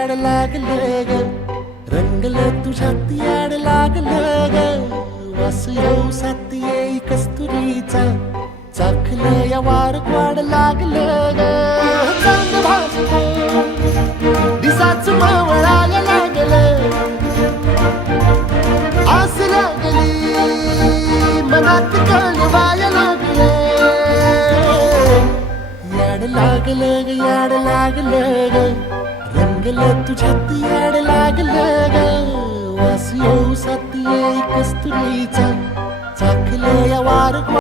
याड लागलं ग, रंगलं तुझ्यात याड लागलं ग. वास येऊ साथ येई कस्तुरीचा, चाखलं या वार वाड लागलं ग. चांद भाजलं दिसाच मावळायला लागलं, आस लागली मनात कळवायला लागलं. याड लागलं ग, याड लागलं ग, रंगलं तुझ्यात याड लागलं ग. वास येऊ साथ येई कस्तुरीचा, चाखलं या वार